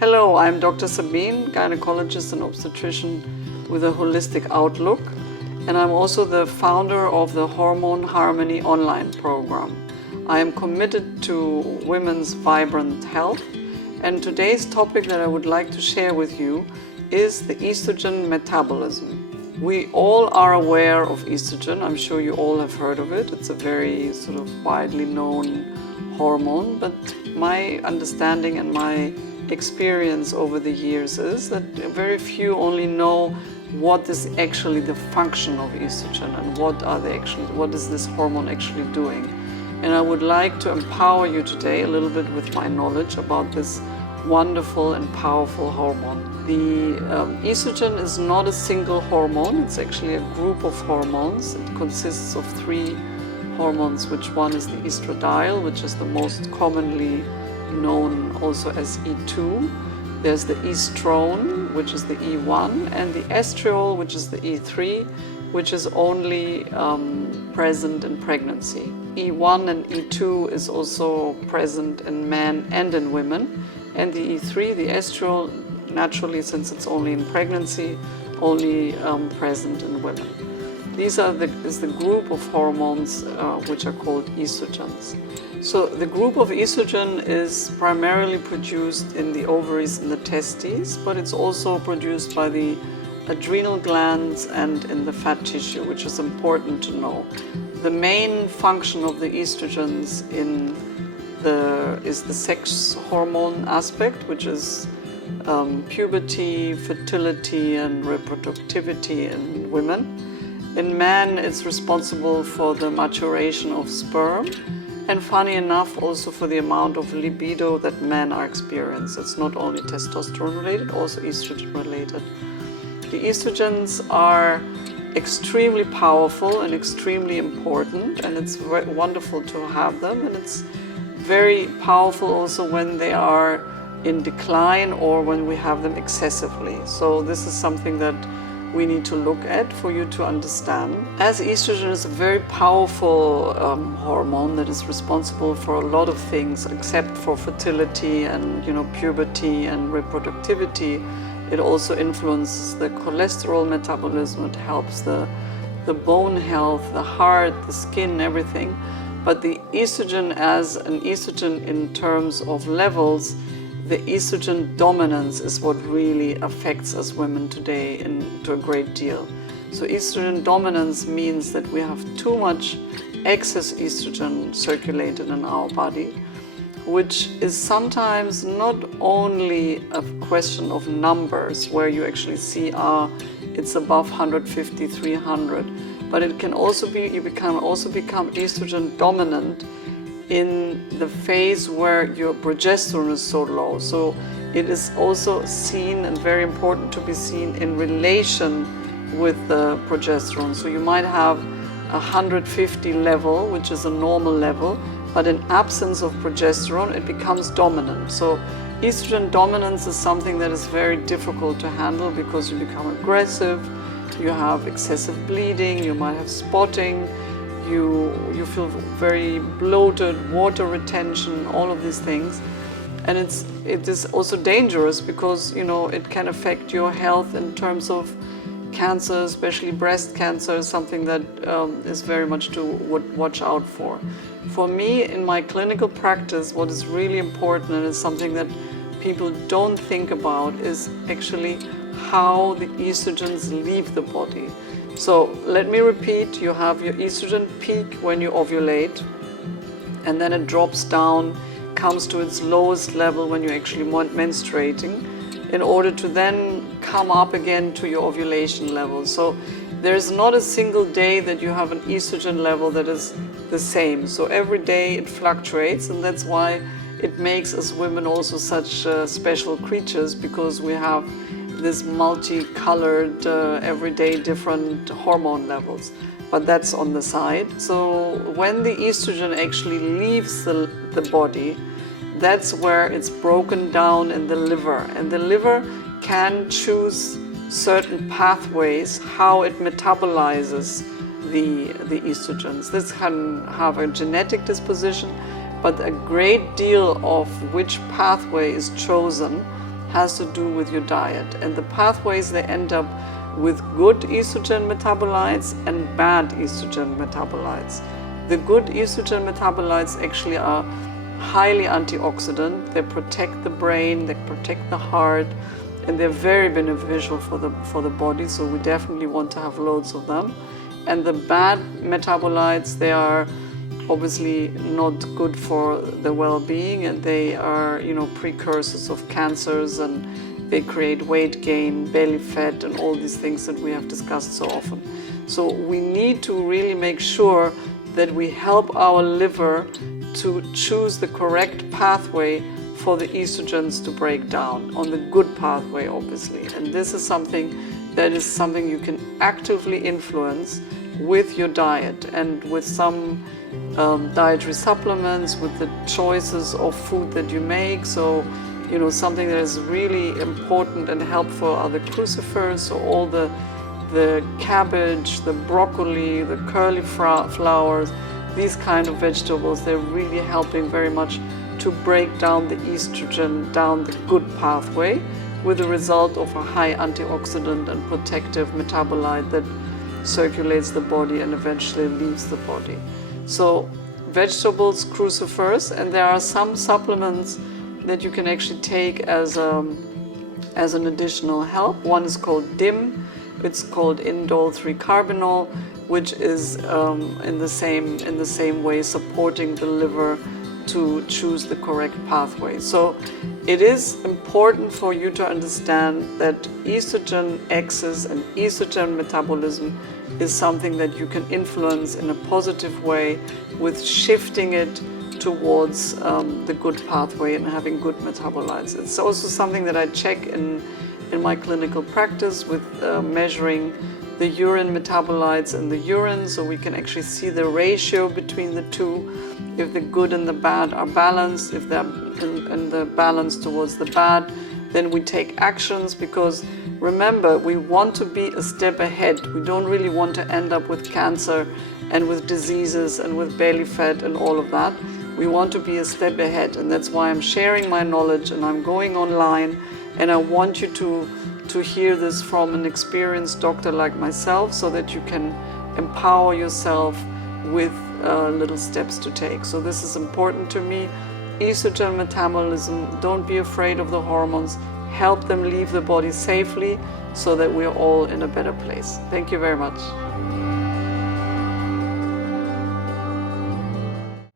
Hello, I'm Dr. Sabine, gynaecologist and obstetrician with a holistic outlook, and I'm also the founder of the Hormone Harmony online program. I am committed to women's vibrant health, and today's topic that I would like to share with you is the estrogen metabolism. We all are aware of estrogen. I'm sure you all have heard of it. It's a very sort of widely known hormone, but my understanding and my experience over the years is that very few only know what is actually the function of estrogen and what is this hormone actually doing. And I would like to empower you today a little bit with my knowledge about this wonderful and powerful hormone. The estrogen is not a single hormone, it's actually a group of hormones. It consists of three hormones, which one is the estradiol, which is the most commonly known also as E2. There's the estrone, which is the E1, and the estriol, which is the E3, which is only present in pregnancy. E1 and E2 is also present in men and in women, and the E3, the estriol, naturally, since it's only in pregnancy, only present in women. These is the group of hormones which are called estrogens. So the group of estrogen is primarily produced in the ovaries and the testes, but it's also produced by the adrenal glands and in the fat tissue, which is important to know. The main function of the estrogens is the sex hormone aspect, which is puberty, fertility, and reproductivity in women. In men, it's responsible for the maturation of sperm, and funny enough, also for the amount of libido that men are experiencing. It's not only testosterone related, also estrogen related. The estrogens are extremely powerful and extremely important, and it's very wonderful to have them, and it's very powerful also when they are in decline or when we have them excessively. So this is something that we need to look at for you to understand. As estrogen is a very powerful hormone that is responsible for a lot of things except for fertility and puberty and reproductivity. It also influences the cholesterol metabolism. It helps the bone health, the heart, the skin, everything. But the estrogen as an estrogen in terms of levels, the estrogen dominance is what really affects us women today to a great deal. So estrogen dominance means that we have too much excess estrogen circulated in our body, which is sometimes not only a question of numbers, where you actually see it's above 150, 300, but it can also be, you can also become estrogen dominant in the phase where your progesterone is so low. So it is also seen, and very important to be seen, in relation with the progesterone. So you might have 150 level, which is a normal level, but in absence of progesterone, it becomes dominant. So estrogen dominance is something that is very difficult to handle because you become aggressive, you have excessive bleeding, you might have spotting, you feel very bloated, water retention, all of these things. And it is also dangerous because it can affect your health in terms of cancer, especially breast cancer, is something that is very much to watch out for. For me, in my clinical practice, what is really important and is something that people don't think about is actually how the estrogens leave the body. So let me repeat, you have your estrogen peak when you ovulate, and then it drops down, comes to its lowest level when you're actually menstruating, in order to then come up again to your ovulation level. So there's not a single day that you have an estrogen level that is the same. So every day it fluctuates, and that's why it makes us women also such special creatures, because we have this multicolored, everyday different hormone levels. But that's on the side. So when the estrogen actually leaves the body, that's where it's broken down in the liver. And the liver can choose certain pathways how it metabolizes the estrogens. This can have a genetic disposition, but a great deal of which pathway is chosen has to do with your diet. And the pathways, they end up with good estrogen metabolites and bad estrogen metabolites. The good estrogen metabolites actually are highly antioxidant. They protect the brain, they protect the heart, and they're very beneficial for the body, so we definitely want to have loads of them. And the bad metabolites, they are obviously not good for the well-being, and they are, precursors of cancers, and they create weight gain, belly fat, and all these things that we have discussed so often. So we need to really make sure that we help our liver to choose the correct pathway for the estrogens to break down, on the good pathway, obviously. And this is something you can actively influence with your diet and with some dietary supplements, with the choices of food that you make. So, something that is really important and helpful are the cruciferous, so all the cabbage, the broccoli, the curly flowers, these kind of vegetables. They're really helping very much to break down the estrogen down the good pathway, with the result of a high antioxidant and protective metabolite that circulates the body and eventually leaves the body. So vegetables, cruciferous, and there are some supplements that you can actually take as an additional help. One is called DIM. It's called indole 3-carbinol, which is in the same way supporting the liver to choose the correct pathway. So it is important for you to understand that estrogen excess and estrogen metabolism is something that you can influence in a positive way with shifting it towards the good pathway and having good metabolites. It's also something that I check in my clinical practice with measuring the urine metabolites in the urine, so we can actually see the ratio between the two. If the good and the bad are balanced, if they're in the balance towards the bad, then we take actions, because remember, we want to be a step ahead. We don't really want to end up with cancer and with diseases and with belly fat and all of that. We want to be a step ahead, and that's why I'm sharing my knowledge and I'm going online, and I want you to hear this from an experienced doctor like myself, so that you can empower yourself with little steps to take. So this is important to me. Estrogen metabolism, don't be afraid of the hormones. Help them leave the body safely so that we're all in a better place. Thank you very much.